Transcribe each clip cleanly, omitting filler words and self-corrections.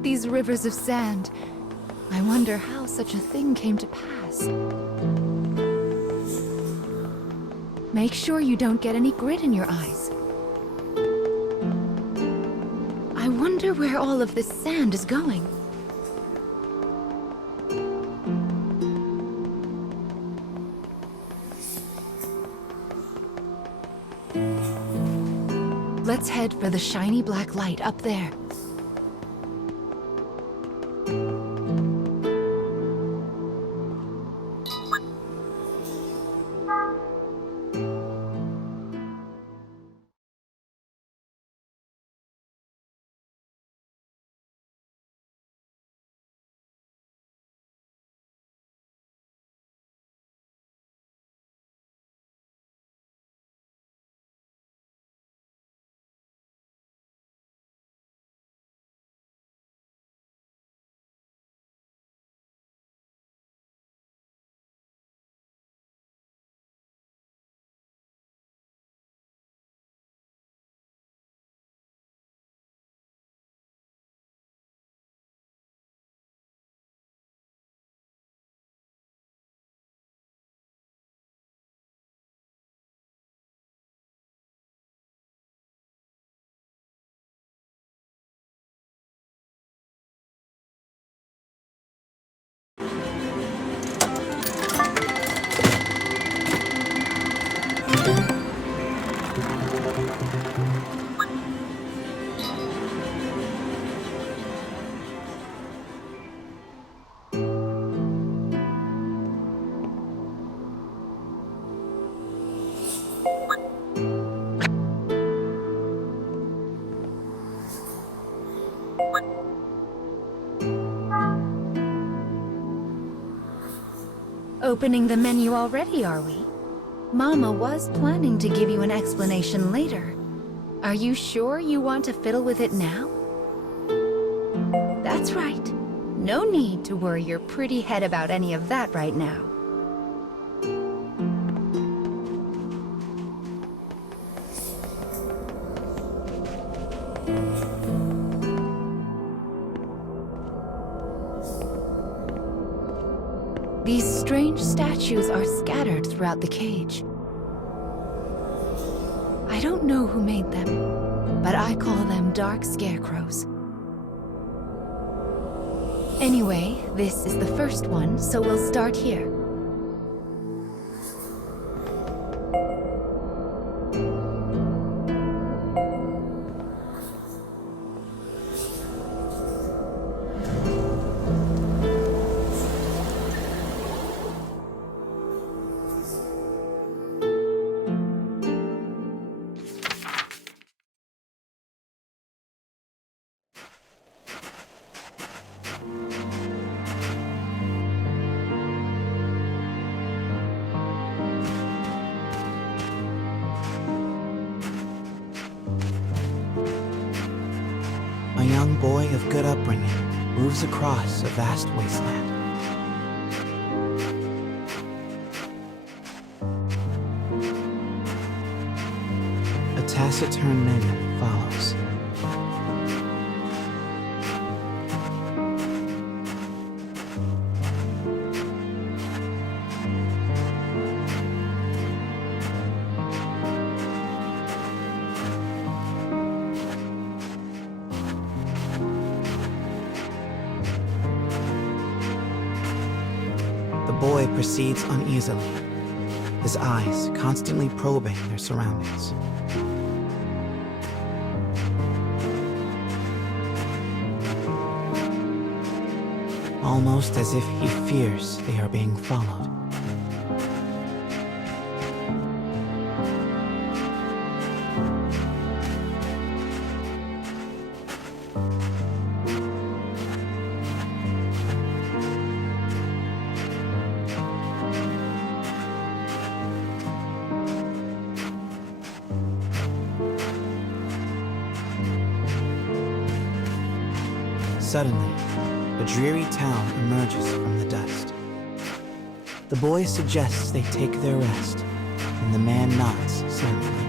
with these rivers of sand. I wonder how such a thing came to pass. Make sure you don't get any grit in your eyes. I wonder where all of this sand is going. Let's head for the shiny black light up there. Opening the menu already, are we? Mama was planning to give you an explanation later. Are you sure you want to fiddle with it now? That's right. No need to worry your pretty head about any of that right now. These strange statues are scattered throughout the cage. I don't know who made them, but I call them dark scarecrows. Anyway, this is the first one, so we'll start here. A young boy of good upbringing moves across a vast wasteland. A taciturn minion follows. The boy proceeds uneasily, his eyes constantly probing their surroundings. Almost as if he fears they are being followed. Suddenly, a dreary town emerges from the dust. The boy suggests they take their rest, and the man nods silently.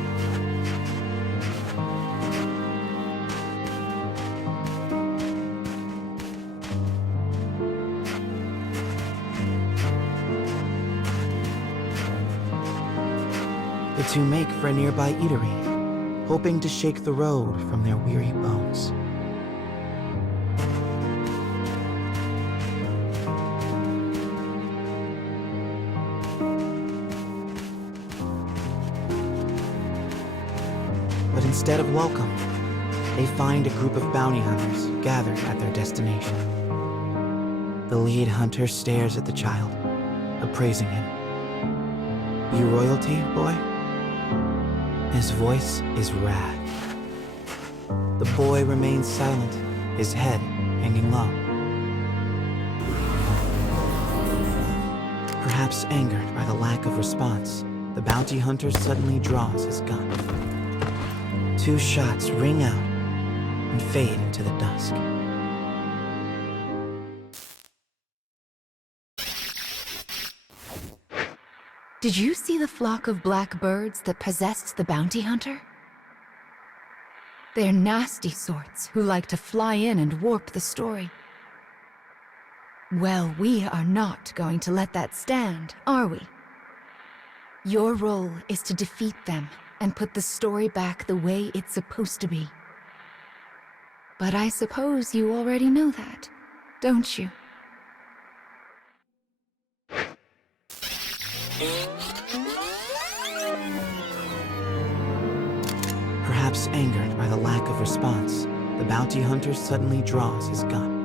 two make for a nearby eatery, hoping to shake the road from their weary bones. But instead of welcome, they find a group of bounty hunters gathered at their destination. The lead hunter stares at the child, appraising him. "You royalty, boy?" His voice is wrath. The boy remains silent, his head hanging low. Perhaps angered by the lack of response, the bounty hunter suddenly draws his gun. Two shots ring out and fade into the dusk. Did you see the flock of black birds that possessed the bounty hunter? They're nasty sorts who like to fly in and warp the story. Well, we are not going to let that stand, are we? Your role is to defeat them and put the story back the way it's supposed to be. But I suppose you already know that, don't you? Perhaps angered by the lack of response, the bounty hunter suddenly draws his gun.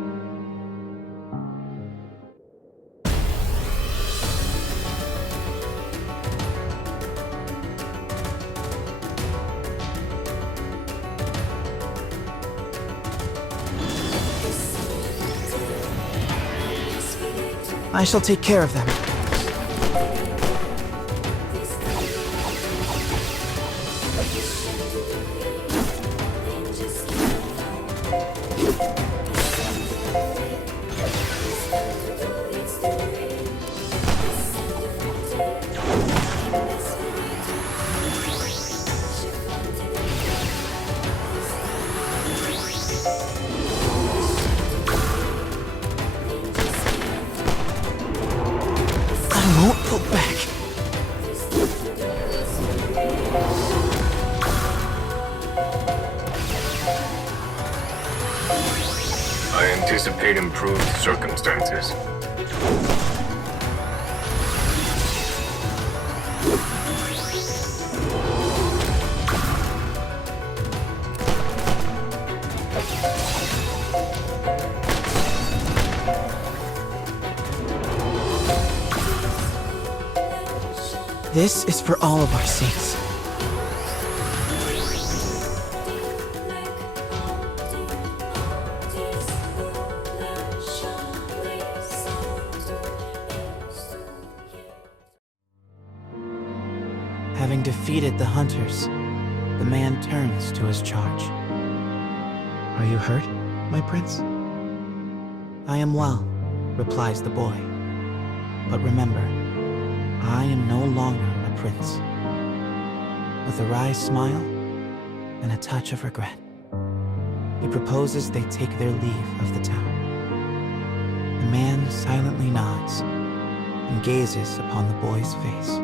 I shall take care of them. I won't pull back. I anticipate improved circumstances. This is for all of our sakes. Having defeated the hunters, the man turns to his charge. "Are you hurt, my prince?" "I am well," replies the boy. "But remember, I am no longer a prince." With a wry smile and a touch of regret, he proposes they take their leave of the town. The man silently nods and gazes upon the boy's face.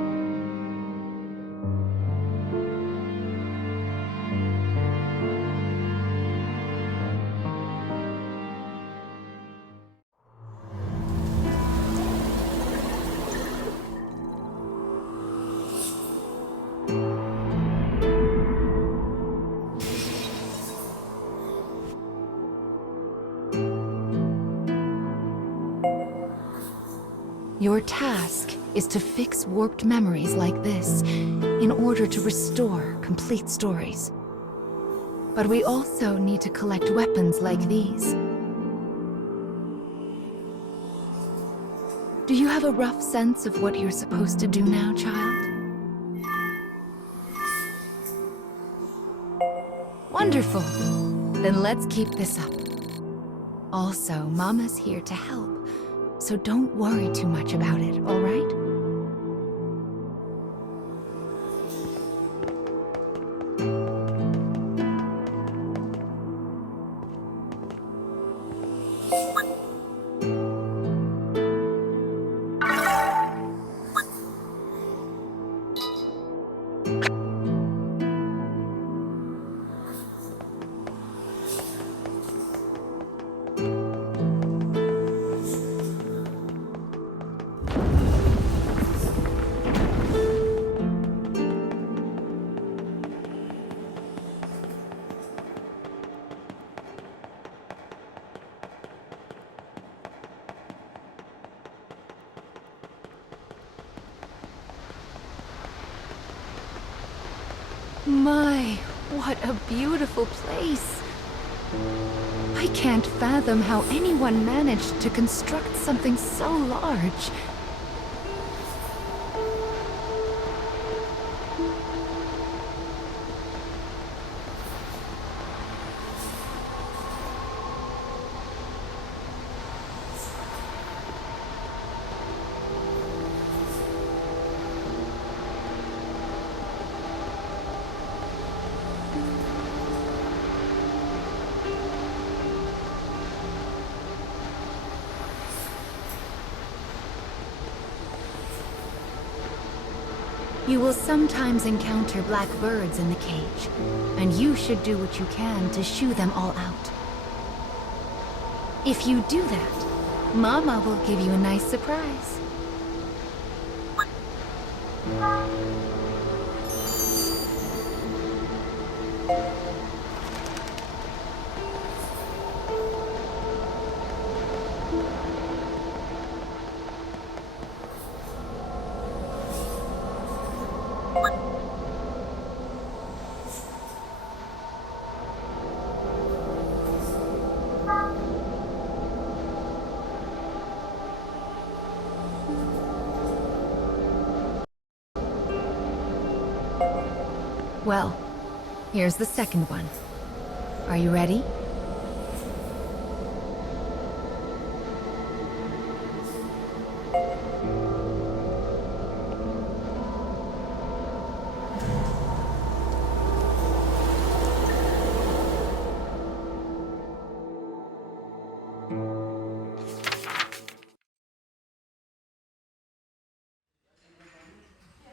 Your task is to fix warped memories like this in order to restore complete stories. But we also need to collect weapons like these. Do you have a rough sense of what you're supposed to do now, child? Wonderful. Then let's keep this up. Also, Mama's here to help. So don't worry too much about it, all right? my, what a beautiful place. I can't fathom how anyone managed to construct something so large. You will sometimes encounter black birds in the cage, and you should do what you can to shoo them all out. If you do that, Mama will give you a nice surprise. Well, here's the second one. Are you ready?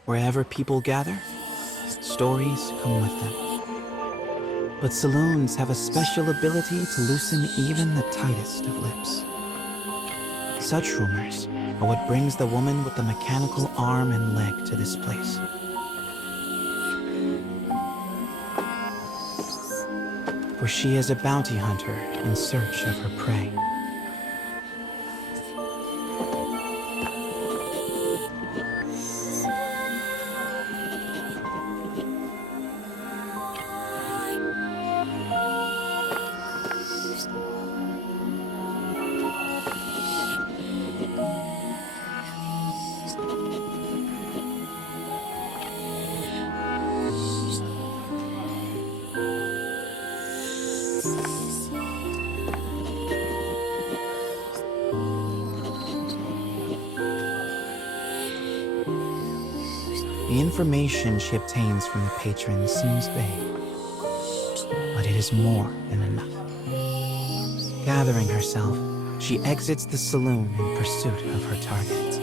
Wherever people gather, stories come with them. But saloons have a special ability to loosen even the tightest of lips. Such rumors are what brings the woman with the mechanical arm and leg to this place. For she is a bounty hunter in search of her prey. The information she obtains from the patrons seems vague, but it is more than enough. Gathering herself, she exits the saloon in pursuit of her target.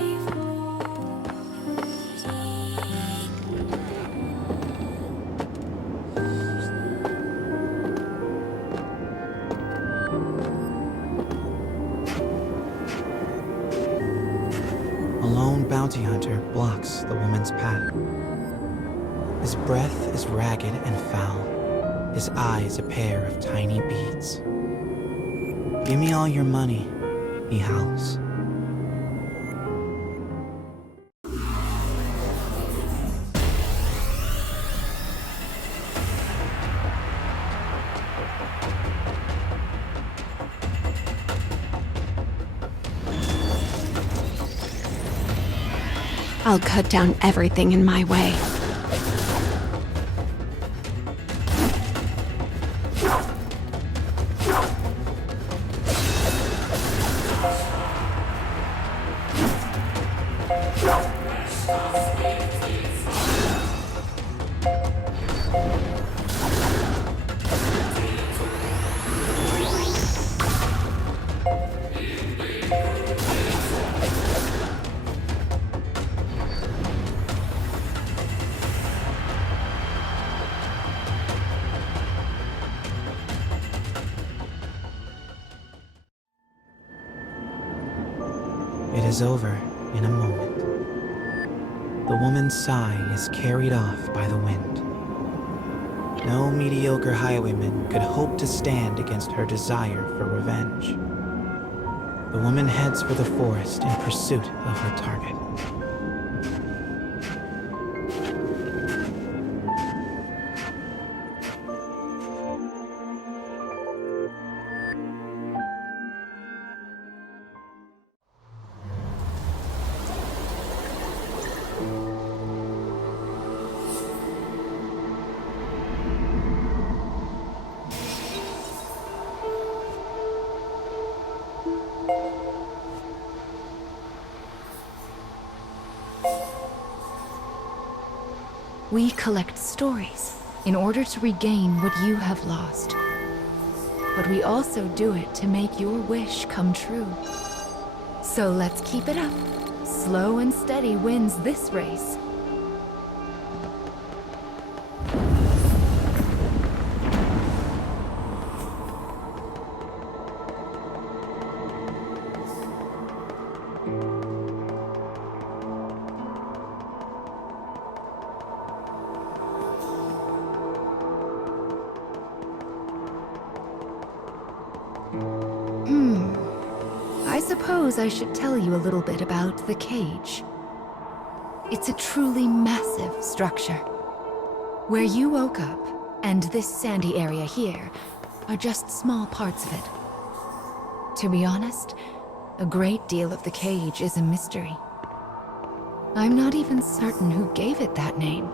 A lone bounty hunter blocks the woman's path. His breath is ragged and foul, his eyes a pair of tiny beads. "Give me all your money," he howls. I'll cut down everything in my way. It is over in a moment. The woman's sigh is carried off by the wind. No mediocre highwayman could hope to stand against her desire for revenge. The woman heads for the forest in pursuit of her target. We collect stories in order to regain what you have lost. But we also do it to make your wish come true. So let's keep it up. Slow and steady wins this race. I suppose I should tell you a little bit about the cage. It's a truly massive structure. Where you woke up, and this sandy area here, are just small parts of it. To be honest, a great deal of the cage is a mystery. I'm not even certain who gave it that name.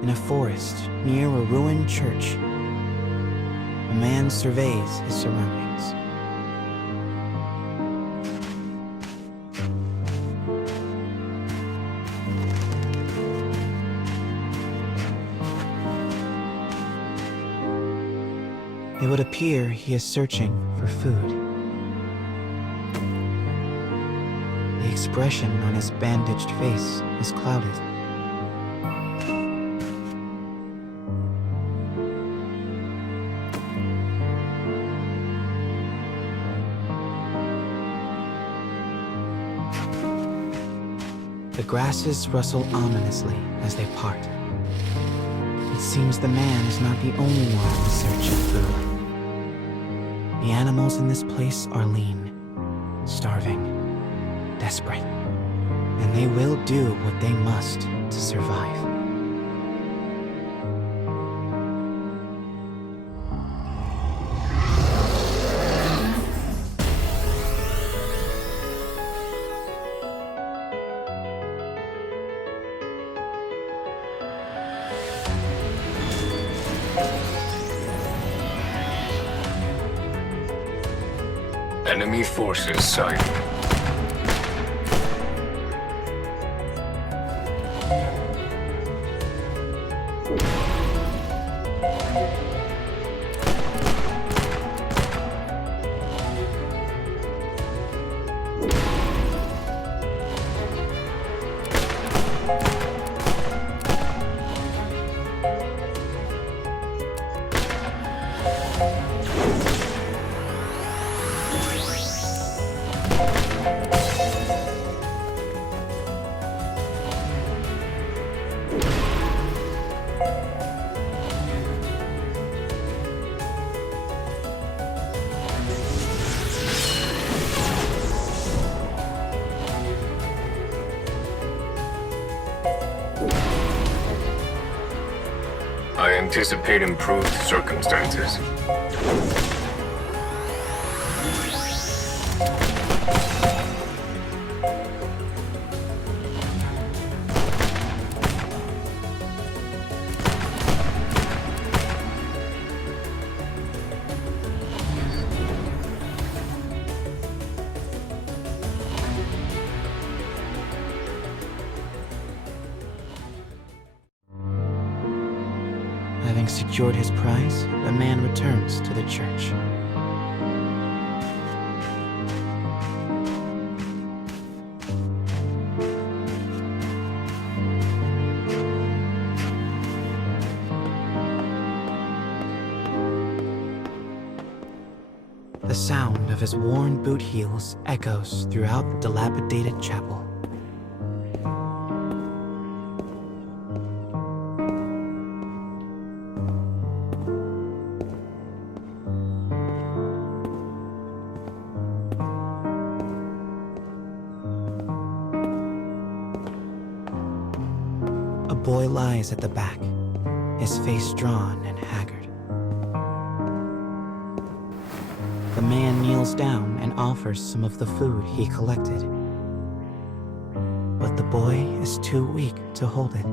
In a forest near a ruined church, a man surveys his surroundings. It would appear he is searching for food. The expression on his bandaged face is clouded. The grasses rustle ominously as they part. It seems the man is not the only one in search of food. The animals in this place are lean, starving, desperate, and they will do what they must to survive. Enemy forces sighted. I anticipate improved circumstances. Having secured his prize, the man returns to the church. The sound of his worn boot heels echoes throughout the dilapidated chapel. A boy lies at the back, his face drawn and haggard. The man kneels down and offers some of the food he collected. But the boy is too weak to hold it.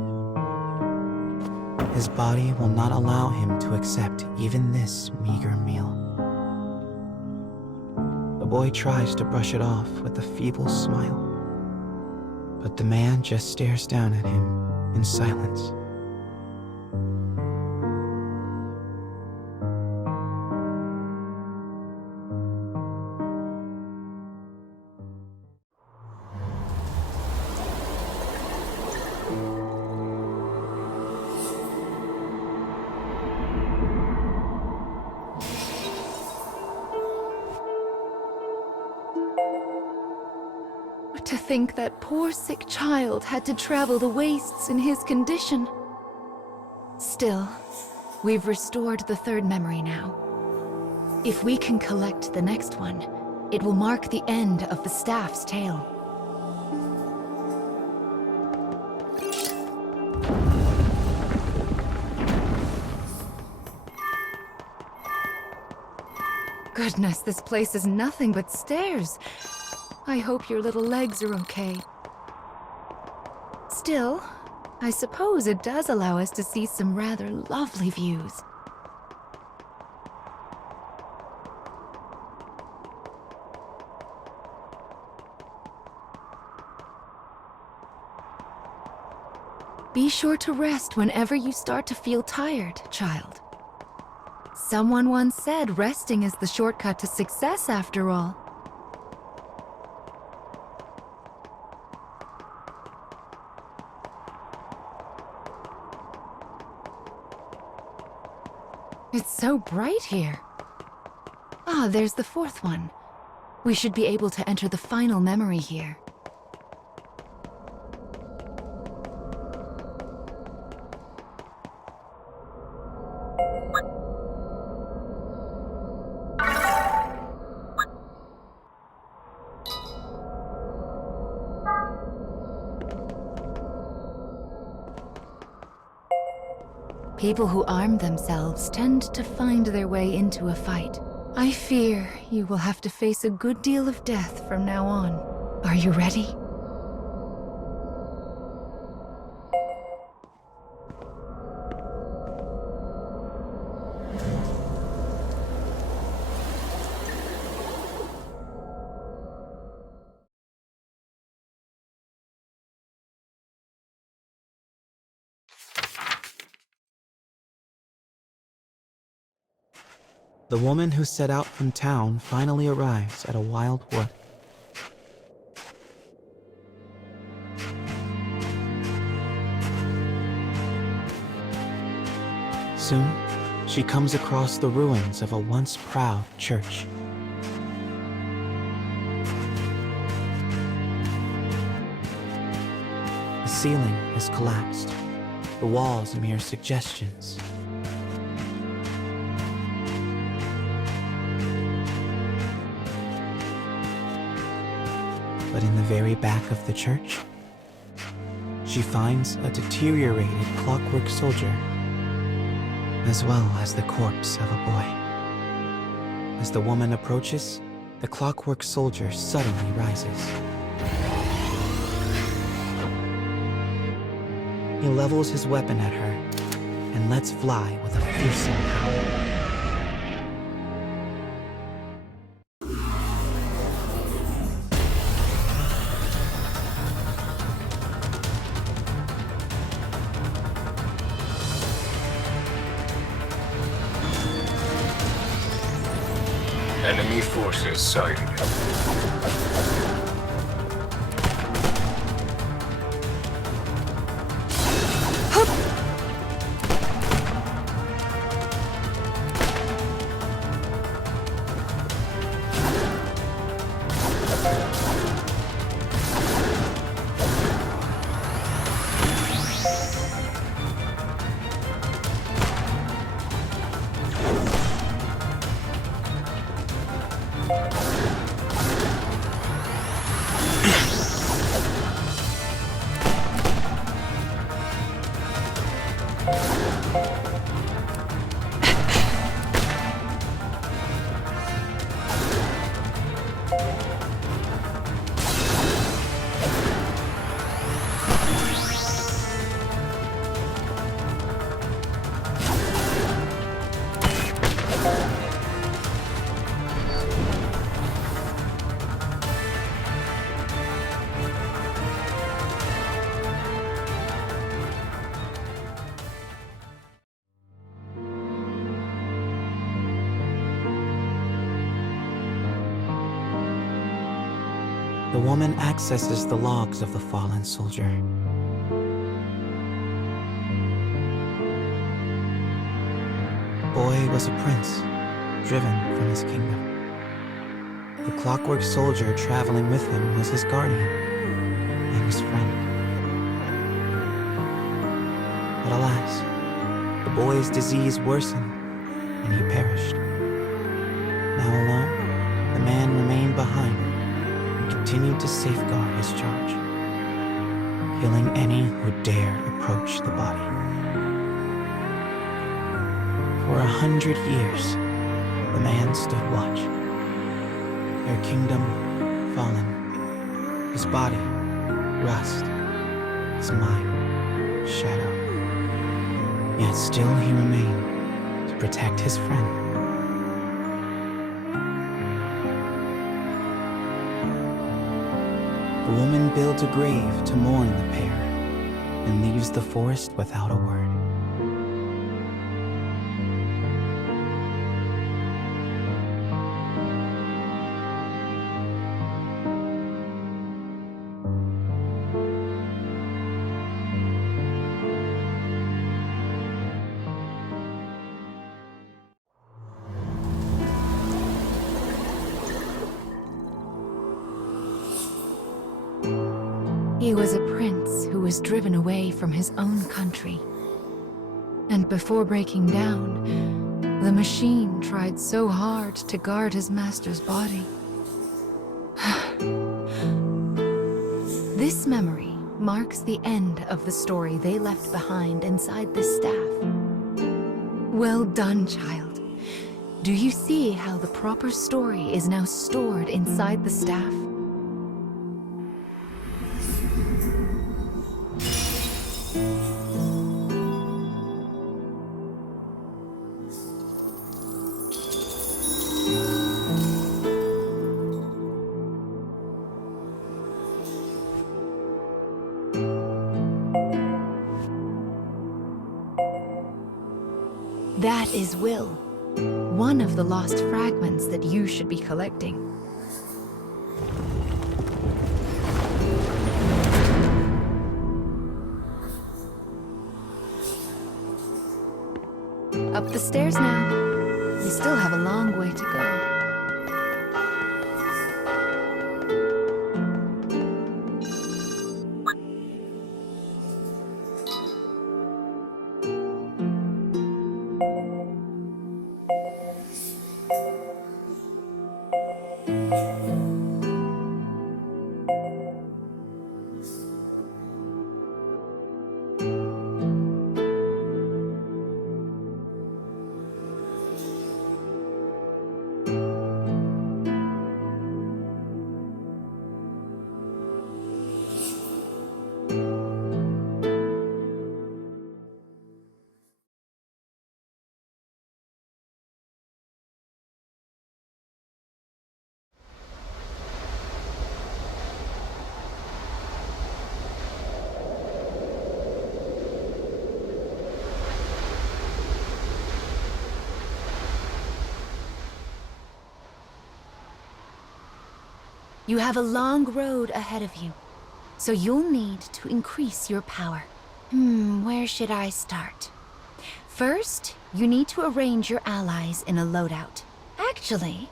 His body will not allow him to accept even this meager meal. The boy tries to brush it off with a feeble smile, but the man just stares down at him in silence. To think that poor sick child had to travel the wastes in his condition. Still, we've restored the third memory now. If we can collect the next one, it will mark the end of the staff's tale. Goodness, this place is nothing but stairs. I hope your little legs are okay. Still, I suppose it does allow us to see some rather lovely views. Be sure to rest whenever you start to feel tired, child. Someone once said resting is the shortcut to success after all. It's so bright here. Ah, there's the fourth one. We should be able to enter the final memory here. People who arm themselves tend to find their way into a fight. I fear you will have to face a good deal of death from now on. Are you ready? The woman who set out from town finally arrives at a wild wood. Soon, she comes across the ruins of a once proud church. The ceiling has collapsed, the walls mere suggestions. But in the very back of the church, she finds a deteriorated clockwork soldier, as well as the corpse of a boy. As the woman approaches, the clockwork soldier suddenly rises. He levels his weapon at her and lets fly with a fearsome howl. Enemy forces sighted. The woman accesses the logs of the fallen soldier. Boy was a prince, driven from his kingdom. The clockwork soldier traveling with him was his guardian and his friend. But alas, the boy's disease worsened and he perished. Now alone, the man remained behind and continued to safeguard his charge, killing any who dared approach the body. For 100 years, the man stood watch. Their kingdom fallen, his body rust, his mind shadow. Yet still he remained to protect his friend. The woman builds a grave to mourn the pair and leaves the forest without a word. He was a prince who was driven away from his own country. And before breaking down, the machine tried so hard to guard his master's body. This memory marks the end of the story they left behind inside this staff. Well done, child. Do you see how the proper story is now stored inside the staff? That is Will, one of the lost fragments that you should be collecting. Up the stairs now. You still have a long way to go. You have a long road ahead of you, so you'll need to increase your power. Where should I start? First, you need to arrange your allies in a loadout. Actually,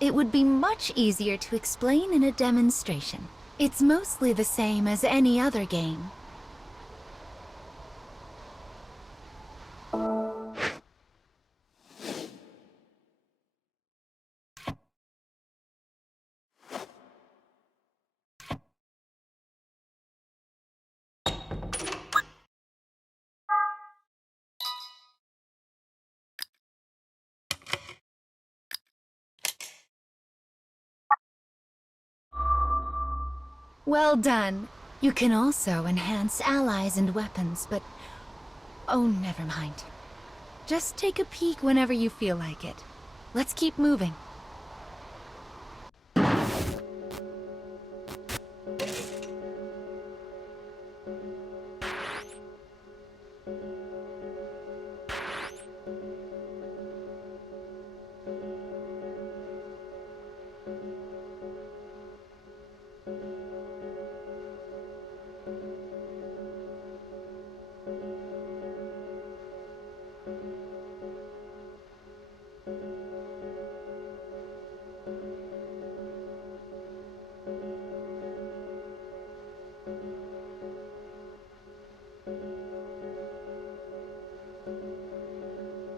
it would be much easier to explain in a demonstration. It's mostly the same as any other game. Well done. You can also enhance allies and weapons, but... oh, never mind. Just take a peek whenever you feel like it. Let's keep moving.